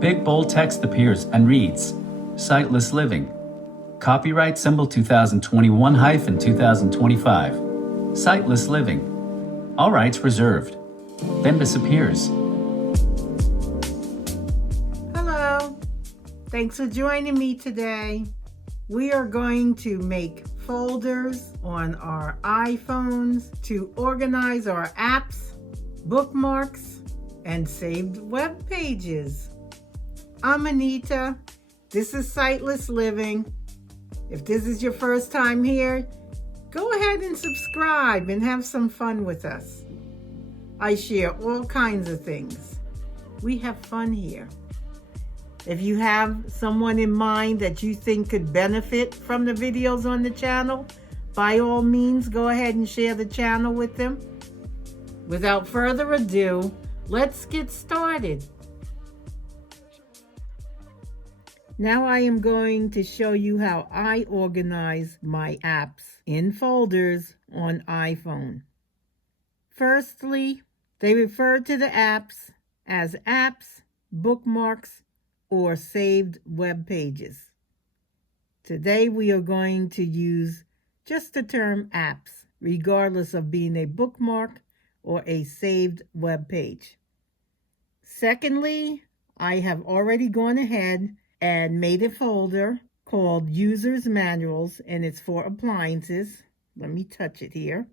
Big bold text appears and reads, Sightless Living. Copyright symbol 2021-2025. Sightless Living. All rights reserved. Then disappears. Hello. Thanks for joining me today. We are going to make folders on our iPhones to organize our apps, bookmarks, and saved web pages. I'm Anita. This is Sightless Living. If this is your first time here, go ahead and subscribe and have some fun with us. I share all kinds of things. We have fun here. If you have someone in mind that you think could benefit from the videos on the channel, by all means, go ahead and share the channel with them. Without further ado, let's get started. Now I am going to show you how I organize my apps in folders on iPhone. Firstly, they refer to the apps as apps, bookmarks, or saved web pages. Today we are going to use just the term apps, regardless of being a bookmark or a saved web page. Secondly, I have already gone ahead and made a folder called Users Manuals, and it's for appliances. Let me touch it here.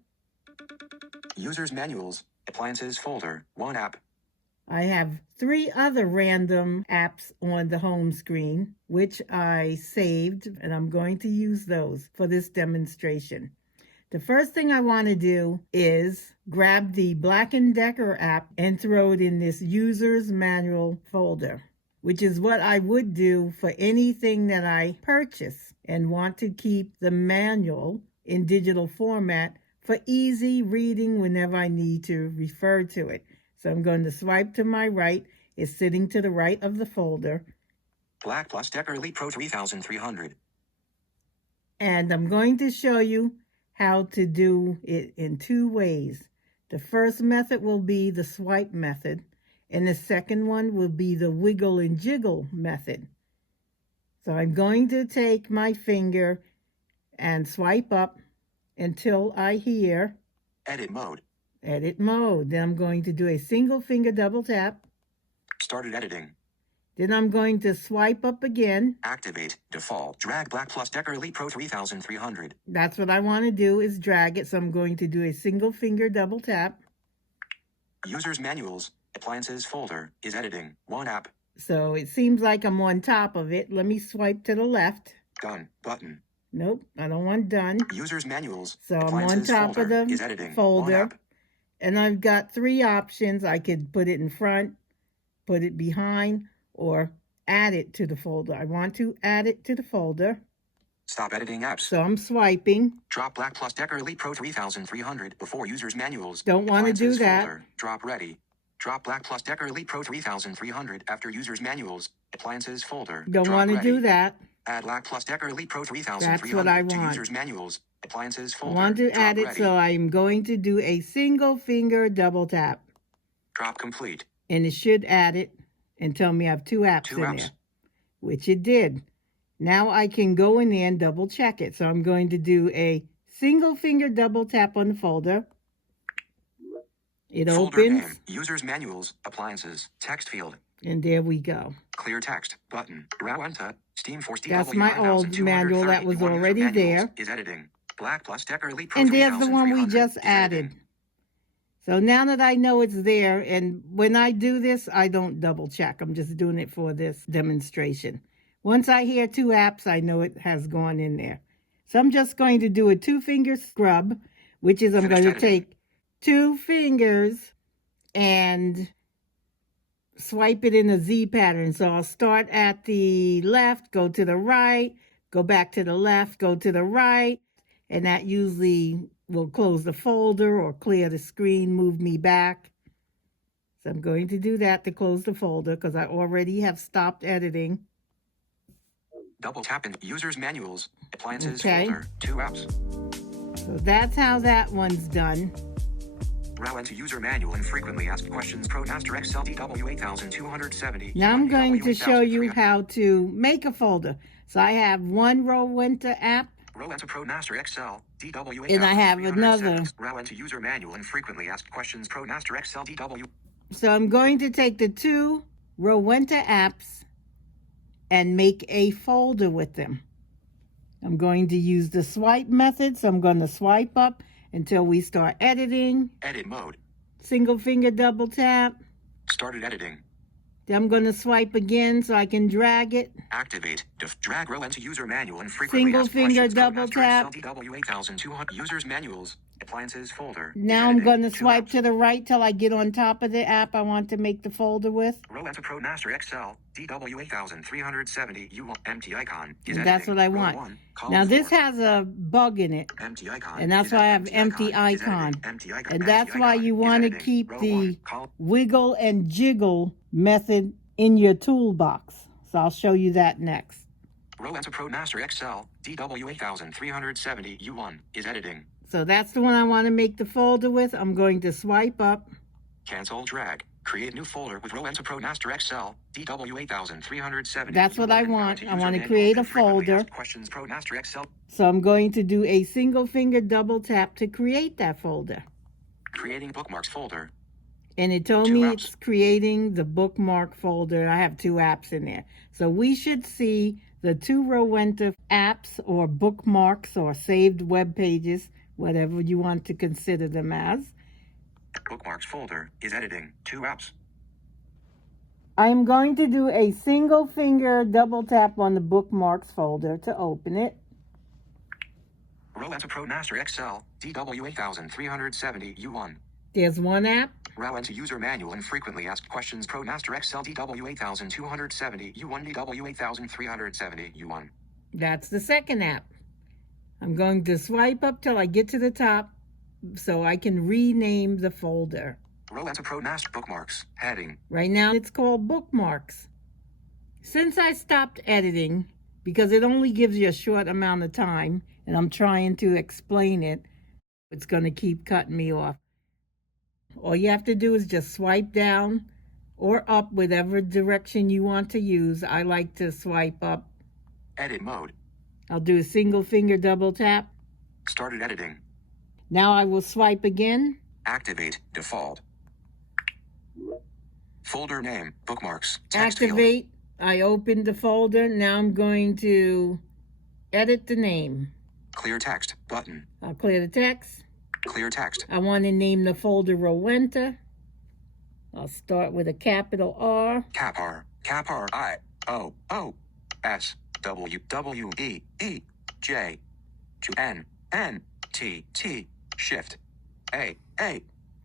Users Manuals, Appliances folder, 1 app. I have 3 other random apps on the home screen, which I saved, and I'm going to use those for this demonstration. The first thing I want to do is grab the Black & Decker app and throw it in this Users Manual folder, which is what I would do for anything that I purchase and want to keep the manual in digital format for easy reading whenever I need to refer to it. So I'm going to swipe to my right. It's sitting to the right of the folder. Black + Decker Elite Pro 3300. And I'm going to show you how to do it in 2 ways. The first method will be the swipe method, and the second one will be the wiggle and jiggle method. So I'm going to take my finger and swipe up until I hear Edit mode. Edit mode. Then I'm going to do a single finger double tap. Started editing. Then I'm going to swipe up again. Activate, default, drag Black + Decker Elite Pro 3300. That's what I want to do, is drag it. So I'm going to do a single finger double tap. Users Manuals, Appliances folder, is editing, 1 app. So it seems like I'm on top of it. Let me swipe to the left. Done, button. Nope, I don't want done. Users Manuals, So I'm on Appliances top folder, of is the editing, 1 folder. app. And I've got 3 options. I could put it in front, put it behind, or add it to the folder. I want to add it to the folder. Stop editing apps. So I'm swiping. Drop Black + Decker Elite Pro 3300 before Users Manuals. Don't want to do Appliances that. folder, drop ready. Drop Black + Decker Elite Pro 3300 after Users Manuals. Appliances folder. Don't want to do that. Add Black + Decker Elite Pro 3300 That's what I to want. Users Manuals. Appliances I folder. want to drop add it, ready. so I'm going to do a single finger double tap. Drop complete. And it should add it and tell me I have 2 apps 2 in apps. there, which it did. Now I can go in there and double check it. So I'm going to do a single finger double tap on the folder. It Folder opens. name, Users Manuals, Appliances, text field. And there we go. Clear text, button. Rawenta, Steam Force That's my old manual that was already there. Is editing. Black + Decker Elite Pro And there's the one we 3300 just is added. editing. So now that I know it's there, and when I do this, I don't double check. I'm just doing it for this demonstration. Once I hear 2 apps, I know it has gone in there. So I'm just going to do a 2-finger scrub, which is I'm Finished going to editing. take 2 fingers and swipe it in a Z pattern. So I'll start at the left, go to the right, go back to the left, go to the right, and that usually will close the folder or clear the screen, move me back. So I'm going to do that to close the folder because I already have stopped editing. Double tap in Users Manuals, Appliances Okay. folder, 2 apps. So that's how that one's done. Row Enter User Manual and Frequently Asked Questions Pro Master Excel DW8270. Now I'm going to show you how to make a folder. So I have one Row Enter app. Row Enter Pro Master Excel DW8370. And I have another. Row Enter User Manual and Frequently Asked Questions Pro Master Excel DW. So I'm going to take the two Row Enter apps and make a folder with them. I'm going to use the swipe method, so I'm going to swipe up until we start editing. Edit mode. Single finger double tap. Started editing. Then I'm going to swipe again so I can drag it. Activate. Drag Row Enter User Manual and Frequently Single Asked finger Questions Pro double Master tap. Excel DW8200. Users Manuals. Appliances folder. Now I'm going to Two swipe apps. to the right till I get on top of the app I want to make the folder with. Row Enter Pro Master Excel DW8370 U empty icon. Is And that's editing. what I Row want. one, column Now this 4. has a bug in it. Empty icon. And that's is why I have empty empty Is icon. editing. Empty icon. And Empty that's why icon you is want to editing. keep Row the one, column. wiggle and jiggle method in your toolbox. So I'll show you that next. Row Enter Pro Master Excel DW8370 U1 is editing. So that's the one I want to make the folder with. I'm going to swipe up. Cancel drag. Create new folder with Row Enter Pro Master Excel DW8370. That's what I U1 want. and I want to username create a and frequently folder. asked Questions Pro Master Excel. So I'm going to do a single finger double tap to create that folder. Creating bookmarks folder. And it told Two me apps. it's creating the bookmark folder. I have two apps in there. So we should see the two Row Enter apps or bookmarks or saved web pages, whatever you want to consider them as. Bookmarks folder is editing. Two apps. I'm going to do a single finger double tap on the bookmarks folder to open it. Row Enter Pro Master Excel DW8370 U1. There's one app. Row Enter User Manual and Frequently Asked Questions Pro Master Excel DW8270 U1 DW8370 U1. That's the second app. I'm going to swipe up till I get to the top so I can rename the folder. Row Enter Pro Master Bookmarks heading. Right now it's called bookmarks. Since I stopped editing, because it only gives you a short amount of time, and I'm trying to explain it, it's going to keep cutting me off. All you have to do is just swipe down or up, whatever direction you want to use. I like to swipe up. Edit mode. I'll do a single finger double tap. Started editing. Now I will swipe again. Activate default. Folder name bookmarks. Text field. Activate. I opened the folder. Now I'm going to edit the name. Clear text button. I'll clear the text. Clear text. I want to name the folder Row Enter. I'll start with a capital R. Cap R I O O S W W E E J N N T T Shift A.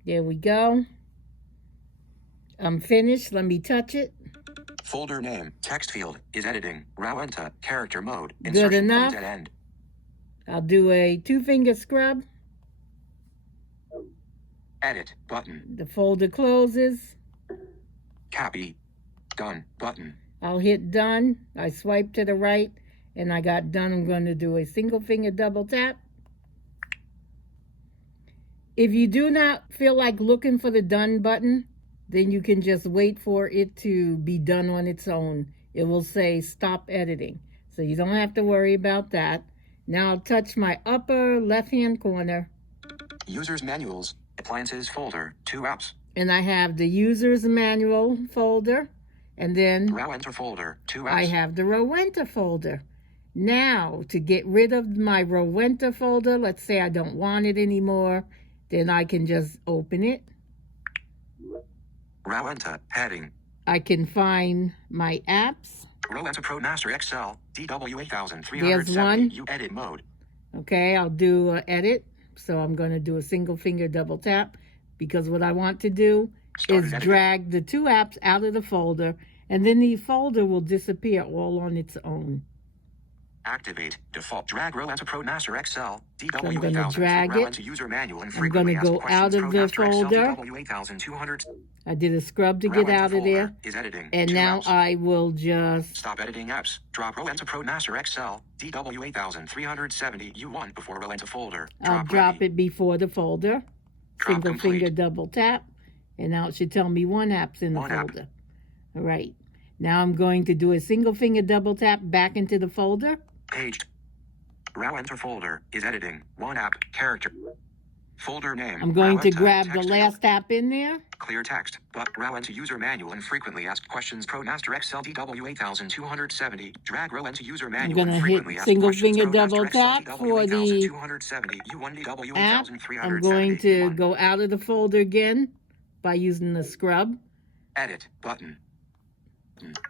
There we go. I'm finished. Let me touch it. Folder name text field is editing. Row Enter character mode. Good Insertion enough. point at end. I'll do a two-finger scrub. Edit button. The folder closes. Copy. Done button. I'll hit done. I swipe to the right and I got done. I'm going to do a single finger double tap. If you do not feel like looking for the done button, then you can just wait for it to be done on its own. It will say stop editing. So you don't have to worry about that. Now I'll touch my upper left-hand corner. Users manuals. Appliances folder. Two apps. And I have the user's manual folder. And then Row Enter folder. Two apps. I have the Row Enter folder. Now, to get rid of my Row Enter folder, let's say I don't want it anymore, then I can just open it. Row Enter heading. I can find my apps. Row Enter Pro Master Excel DW8370. There's one. You edit mode. Okay, I'll do edit. So I'm going to do a single finger double tap because what I want to do Started is editing. drag the two apps out of the folder, and then the folder will disappear all on its own. Activate default. Drag Row Enter Pro Master Excel I'm gonna DW8000. drag Row it. Enter User Manual and I'm frequently gonna go asked questions out of Pro the Master Excel folder. DW8200. I did a scrub to Row get Enter out of folder there. is editing. And Two now apps. I will just, Stop editing apps. Drop Row Enter Pro Master Excel DW8370 U1 before Row Enter folder. I'll drop ready. it before the folder. Drop Single complete. finger double tap, and now it should tell me one app's in the One app. folder. All right. Now I'm going to do a single finger double tap back into the folder. Page. Row enter folder is editing. One app. Character. Folder name. I'm going row to enter, grab the text last app in there. Clear text. But row enter user manual and frequently asked questions. Pro Master Excel DW 8270. Drag row enter user manual gonna and hit frequently asked single questions. finger Pro Master double Excel tap DW for the 8270. U1DW app. 8370. I'm going to U1. go out of the folder again by using the scrub. Edit button.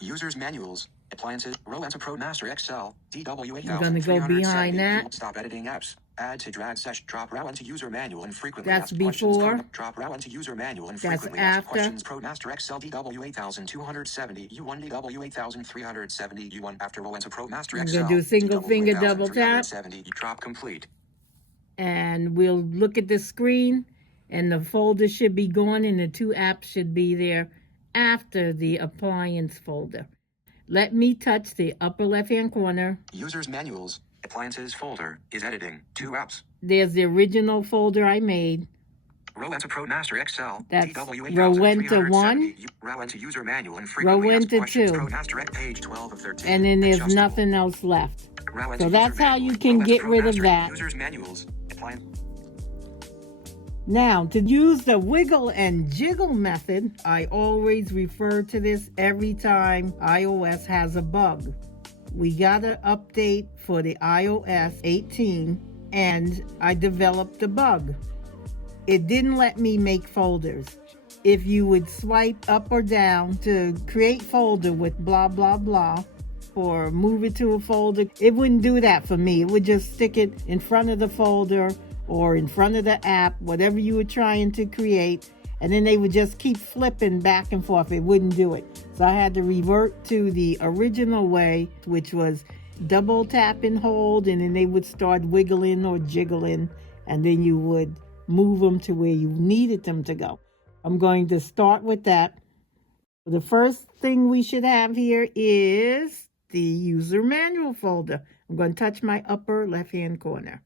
Users manuals. Appliances. Row enter Pro Master Excel. DW 8370. I'm gonna go behind that. Stop editing apps. Add to drag session. Drop row into user manual and frequently That's asked questions. before. Drop row into user manual and That's frequently asked after. questions. Pro Master Excel DW 8270. U1 DW 8370. U1 after row into Pro Master I'm Excel. gonna do a single DW finger double tap. 8370. Drop complete. And we'll look at the screen, and the folder should be gone, and the two apps should be there after the appliance folder. Let me touch the upper left-hand corner. Users manuals. Appliances folder is editing. Two apps. There's the original folder I made. Row enter Pro Master Excel. That's DW row enter 1. Row enter user manual and frequently Row asked enter questions. 2. Pro Master page 12 of 13. And then there's Adjustable. nothing else left. Row enter So user that's how manual. you can Row enter get Pro rid of Master that. Users manuals. Appliance. Now, to use the wiggle and jiggle method, I always refer to this every time iOS has a bug. We got an update for the iOS 18, and I developed the bug. It didn't let me make folders. If you would swipe up or down to create folder with blah, blah, blah, or move it to a folder, it wouldn't do that for me. It would just stick it in front of the folder or in front of the app, whatever you were trying to create, and then they would just keep flipping back and forth. It wouldn't do it. So I had to revert to the original way, which was double tap and hold, and then they would start wiggling or jiggling, and then you would move them to where you needed them to go. I'm going to start with that. The first thing we should have here is the user manual folder. I'm going to touch my upper left-hand corner.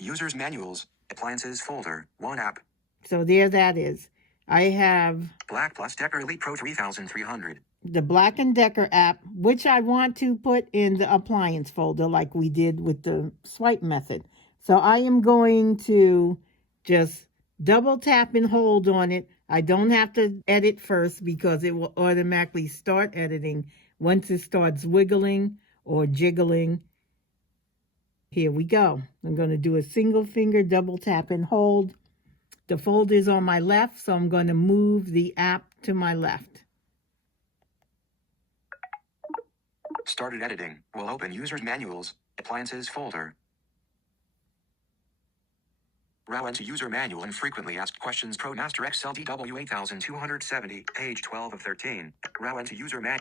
Users manuals. Appliances folder. One app. So there that is. I have Black Plus Decker Elite Pro 3300. the Black & Decker app, which I want to put in the appliance folder like we did with the swipe method. So I am going to just double tap and hold on it. I don't have to edit first because it will automatically start editing once it starts wiggling or jiggling. Here we go. I'm going to do a single finger double tap and hold. The folder is on my left, so I'm going to move the app to my left. Started editing. Will open users manuals. Appliances folder. Row into user manual and frequently asked questions. Pro Master Excel DW 8270. Page 12 of 13. Row into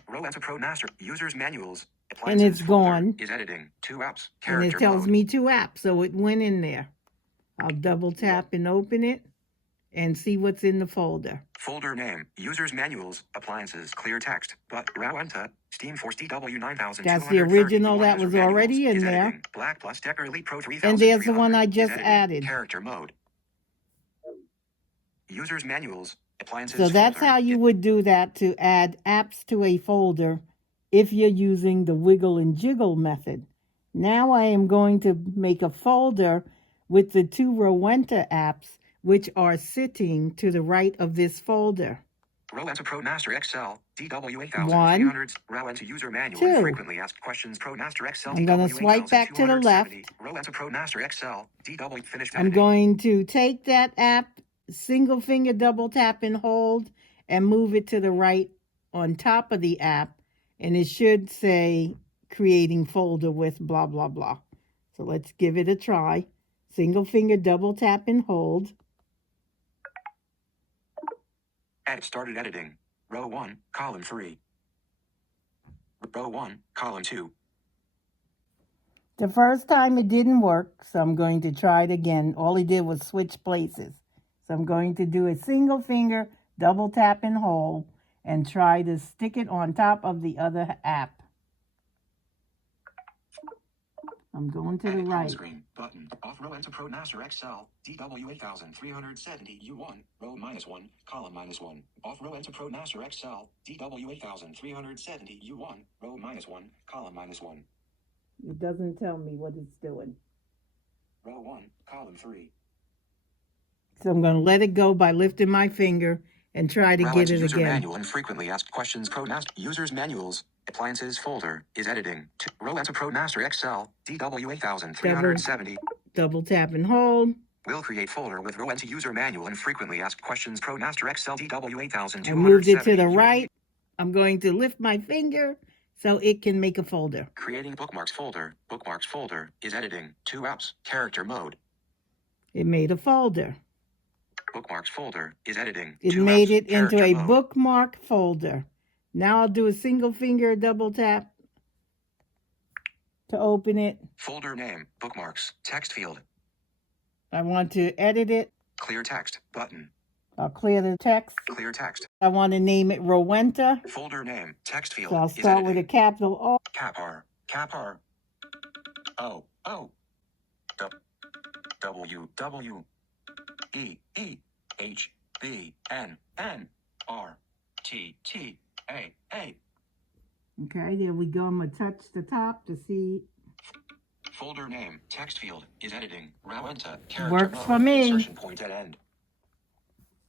row into Pro Master users manuals. And it's folder gone. Is editing. Two apps. And Character it tells mode. me two apps, so it went in there. I'll double tap and open it and see what's in the folder. Folder name. Users manuals. Appliances. Clear text. But row enter. Steamforce DW 9230. That's the original that was Manuals already in is there. editing. Black Plus Decker Elite Pro 3300. And there's the one I is just editing. added. Character mode. Users manuals. Appliances So that's folder. how you would do that to add apps to a folder if you're using the wiggle and jiggle method. Now I am going to make a folder with the two Rowenta apps, which are sitting to the right of this folder. Row enter Pro Master Excel, DW 1, 8300. Row enter user manual 2. and frequently asked questions. Pro Master Excel, I'm going to DW swipe back to the left. 8270. Row enter Pro Master Excel, DW finished I'm editing. going to take that app, single finger double tap and hold, and move it to the right on top of the app. And it should say creating folder with blah, blah, blah. So let's give it a try. Single finger double tap and hold. Edit started editing. Row 1, column 3. Row 1, column 2. The first time it didn't work, so I'm going to try it again. All it did was switch places. So I'm going to do a single finger double tap and hold and try to stick it on top of the other app. I'm going to the Edit home right. screen button. Off row enter Pro Master Excel DW 8370 U1 row -1 column -1. Off row enter Pro Master Excel DW 8370 U1 row -1 column -1. It doesn't tell me what it's doing. Row 1 column 3. So I'm going to let it go by lifting my finger and try to Row get enter it user again. manual and frequently asked questions Pro Master users manuals. Appliances folder is editing. Row enter Pro Master Excel DW 8370. Double tap and hold. Will create folder with row enter user manual and frequently asked questions Pro Master Excel DW 8270. I moved it to the right. I'm going to lift my finger so it can make a folder. Creating bookmarks folder. Bookmarks folder is editing. 2 apps. Character mode. It made a folder. Bookmarks folder is editing. It 2 made apps. it into Character a mode. bookmark folder. Now I'll do a single finger double tap to open it. Folder name. Bookmarks. Text field. I want to edit it. Clear text button. I'll clear the text. Clear text. I want to name it Rowenta. Folder name. Text field. So I'll is start with a editing. capital O. Capr. Capr. O. O. W. W. E. E. H. B. N. N. R. T. T. A. A. Okay, there we go. I'm going to touch the top to see. Folder name. Text field is editing. Rowenta. Character Works mode. for me. Insertion point at end.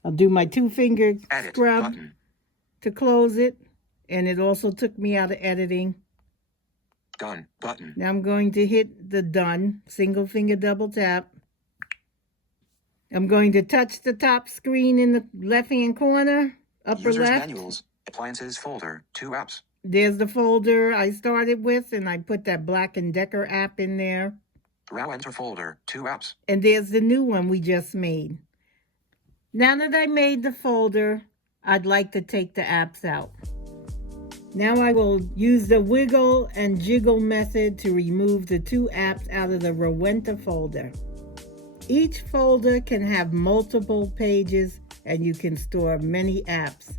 I'll do my 2-finger Edit scrub button. to close it. And it also took me out of editing. Done button. Now I'm going to hit the done. Single finger double tap. I'm going to touch the top screen in the left-hand corner, upper Users left. manuals. Appliances folder. 2 apps. There's the folder I started with, and I put that Black & Decker app in there. Rowenta folder. 2 apps. And there's the new one we just made. Now that I made the folder, I'd like to take the apps out. Now I will use the wiggle and jiggle method to remove the 2 apps out of the Rowenta folder. Each folder can have multiple pages and you can store many apps.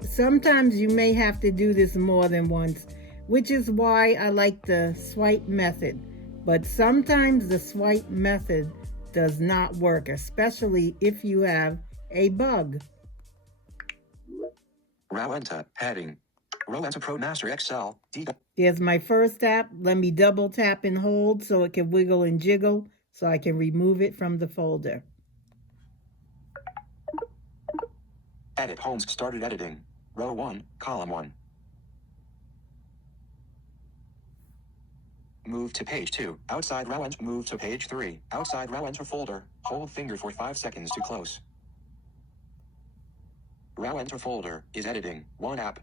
Sometimes you may have to do this more than once, which is why I like the swipe method. But sometimes the swipe method does not work, especially if you have a bug. Rowenta heading. Rowenta Pro Master Excel. There's my first app. Let me double tap and hold so it can wiggle and jiggle so I can remove it from the folder. Edit Homes started editing. Row 1, column 1. Move to page 2. Outside row enter. Move to page 3. Outside row enter folder. Hold finger for 5 seconds to close. Row enter folder is editing. 1 app.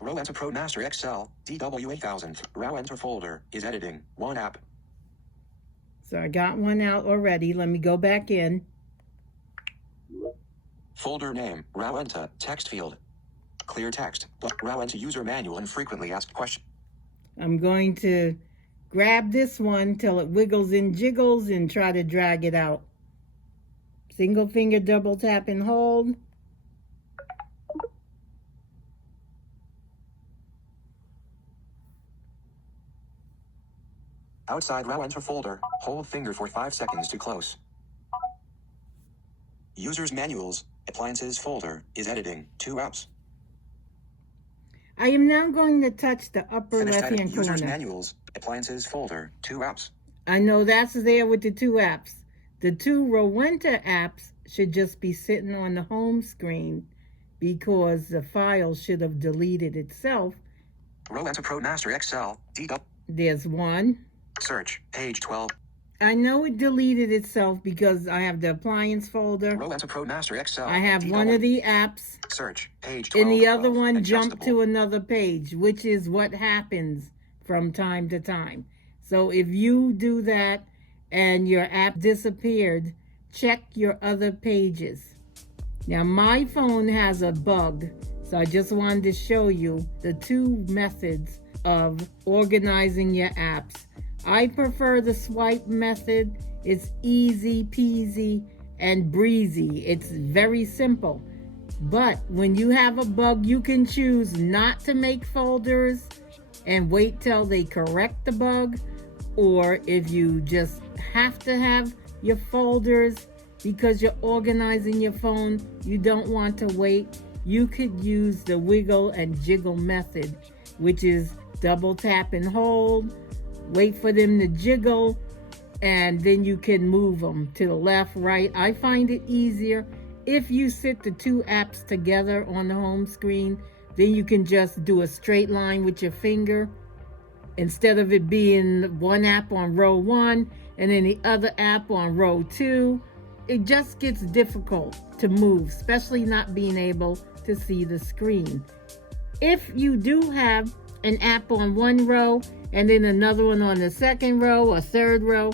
Row enter Pro Master Excel DW 8000. Row enter folder is editing. 1 app. So I got one out already. Let me go back in. Folder name. Rowenta. Text field. Clear text. Rowenta user manual and frequently asked questions. I'm going to grab this one till it wiggles and jiggles and try to drag it out. Single finger double tap and hold. Outside row enter folder. Hold finger for 5 seconds to close. Users manuals. Appliances folder is editing. 2 apps. I am now going to touch the upper Finished edit. left-hand Users corner. manuals. Appliances folder. 2 apps. I know that's there with the 2 apps. The 2 Rowenta apps should just be sitting on the home screen because the file should have deleted itself. Rowenta Pro Master Excel. DW. There's one. Search. Page 12. I know it deleted itself because I have the appliance folder. Rowenta Pro Master Excel. I have DW. one of the apps. Search. Page 12. And the other of one jumped adjustable. to another page, which is what happens from time to time. So if you do that and your app disappeared, check your other pages. Now my phone has a bug, so I just wanted to show you the 2 methods of organizing your apps. I prefer the swipe method. It's easy peasy and breezy. It's very simple. But when you have a bug, you can choose not to make folders and wait till they correct the bug, or if you just have to have your folders because you're organizing your phone, you don't want to wait, you could use the wiggle and jiggle method, which is double tap and hold, wait for them to jiggle, and then you can move them to the left, right. I find it easier if you sit the two apps together on the home screen, then you can just do a straight line with your finger instead of it being one app on row 1 and then the other app on row 2. It just gets difficult to move, especially not being able to see the screen. If you do have an app on one row and then another one on the second row or third row,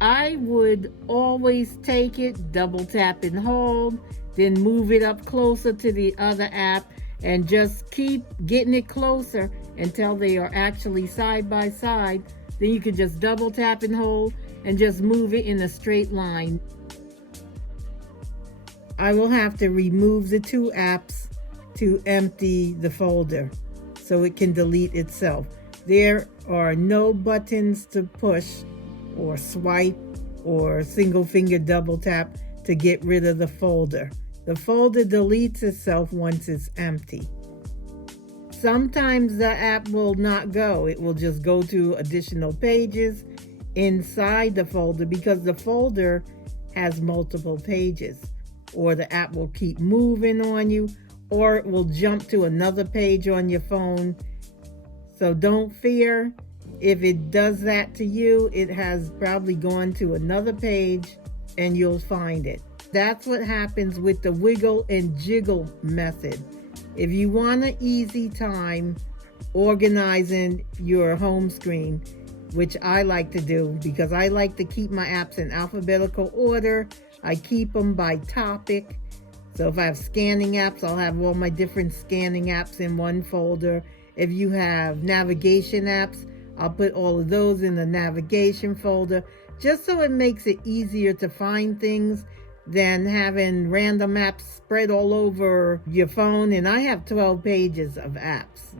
I would always take it, double tap and hold, then move it up closer to the other app and just keep getting it closer until they are actually side by side. Then you can just double tap and hold and just move it in a straight line. I will have to remove the two apps to empty the folder so it can delete itself. There are no buttons to push or swipe or single finger double tap to get rid of the folder. The folder deletes itself once it's empty. Sometimes the app will not go. It will just go to additional pages inside the folder because the folder has multiple pages. Or the app will keep moving on you, or it will jump to another page on your phone. So don't fear. If it does that to you, it has probably gone to another page and you'll find it. That's what happens with the wiggle and jiggle method. If you want an easy time organizing your home screen, which I like to do because I like to keep my apps in alphabetical order. I keep them by topic. So if I have scanning apps, I'll have all my different scanning apps in one folder. If you have navigation apps, I'll put all of those in the navigation folder, just so it makes it easier to find things than having random apps spread all over your phone. And I have 12 pages of apps.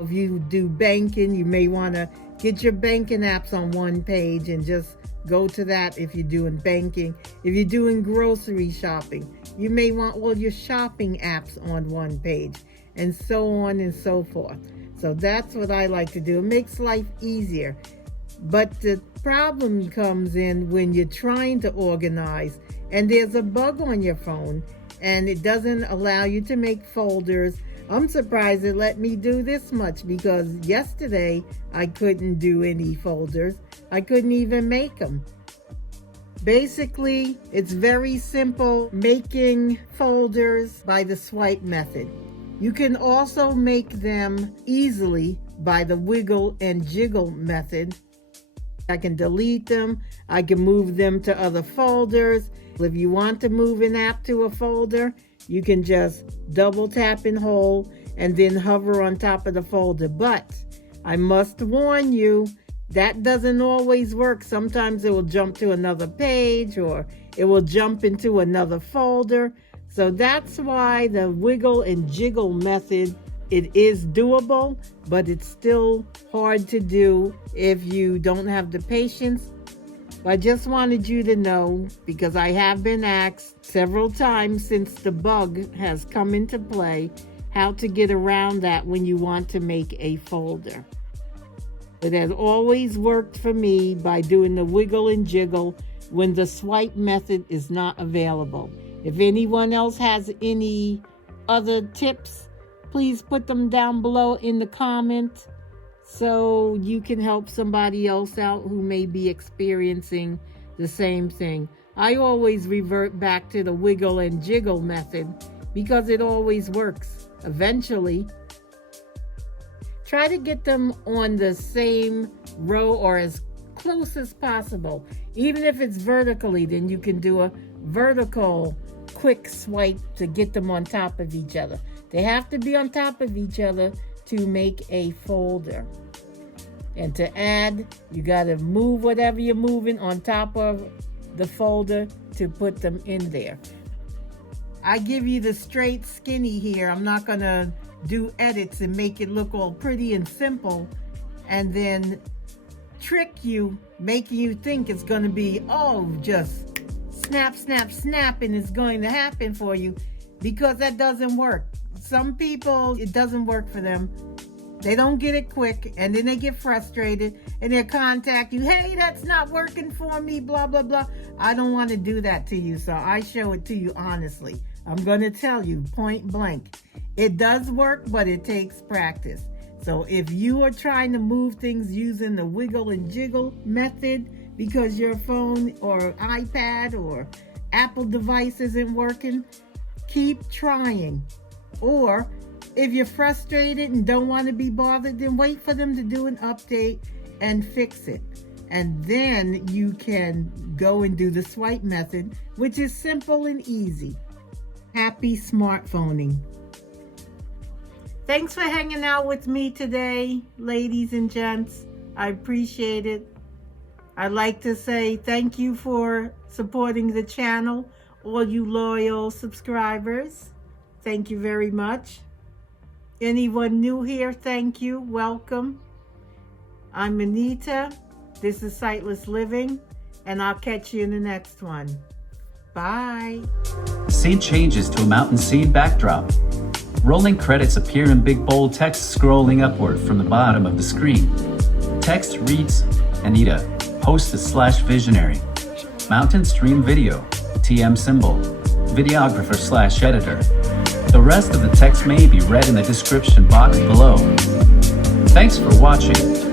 If you do banking, you may want to get your banking apps on one page and just go to that if you're doing banking. If you're doing grocery shopping, you may want all your shopping apps on one page, and so on and so forth. So that's what I like to do. It makes life easier. But the problem comes in when you're trying to organize and there's a bug on your phone and it doesn't allow you to make folders. I'm surprised it let me do this much because yesterday I couldn't do any folders. I couldn't even make them. Basically, it's very simple making folders by the swipe method. You can also make them easily by the wiggle and jiggle method. I can delete them. I can move them to other folders. If you want to move an app to a folder, you can just double tap and hold and then hover on top of the folder. But I must warn you, that doesn't always work. Sometimes it will jump to another page or it will jump into another folder. So that's why the wiggle and jiggle method, it is doable, but it's still hard to do if you don't have the patience. I just wanted you to know, because I have been asked several times since the bug has come into play, how to get around that when you want to make a folder. It has always worked for me by doing the wiggle and jiggle when the swipe method is not available. If anyone else has any other tips, please put them down below in the comments so you can help somebody else out who may be experiencing the same thing. I always revert back to the wiggle and jiggle method because it always works eventually. Try to get them on the same row or as close as possible. Even if it's vertically, then you can do a vertical quick swipe to get them on top of each other. They have to be on top of each other to make a folder. And to add, you got to move whatever you're moving on top of the folder to put them in there. I give you the straight skinny here. I'm not going to do edits and make it look all pretty and simple, and then trick you, making you think it's going to be, oh, just snap, snap, snap, and it's going to happen for you, because that doesn't work. Some people, it doesn't work for them. They don't get it quick, and then they get frustrated, and they contact you, hey, that's not working for me, blah, blah, blah. I don't want to do that to you, so I show it to you honestly. I'm going to tell you point blank. It does work, but it takes practice. So if you are trying to move things using the wiggle and jiggle method because your phone or iPad or Apple device isn't working, keep trying. Or if you're frustrated and don't want to be bothered, then wait for them to do an update and fix it. And then you can go and do the swipe method, which is simple and easy. Happy smartphoning. Thanks for hanging out with me today, ladies and gents. I appreciate it. I'd like to say thank you for supporting the channel, all you loyal subscribers. Thank you very much. Anyone new here, thank you. Welcome. I'm Anita. This is Sightless Living, and I'll catch you in the next one. Bye. Scene changes to a mountain scene backdrop. Rolling credits appear in big bold text scrolling upward from the bottom of the screen. Text reads, Anita, hostess / visionary. Mountain stream video, TM symbol, videographer / editor. The rest of the text may be read in the description box below. Thanks for watching.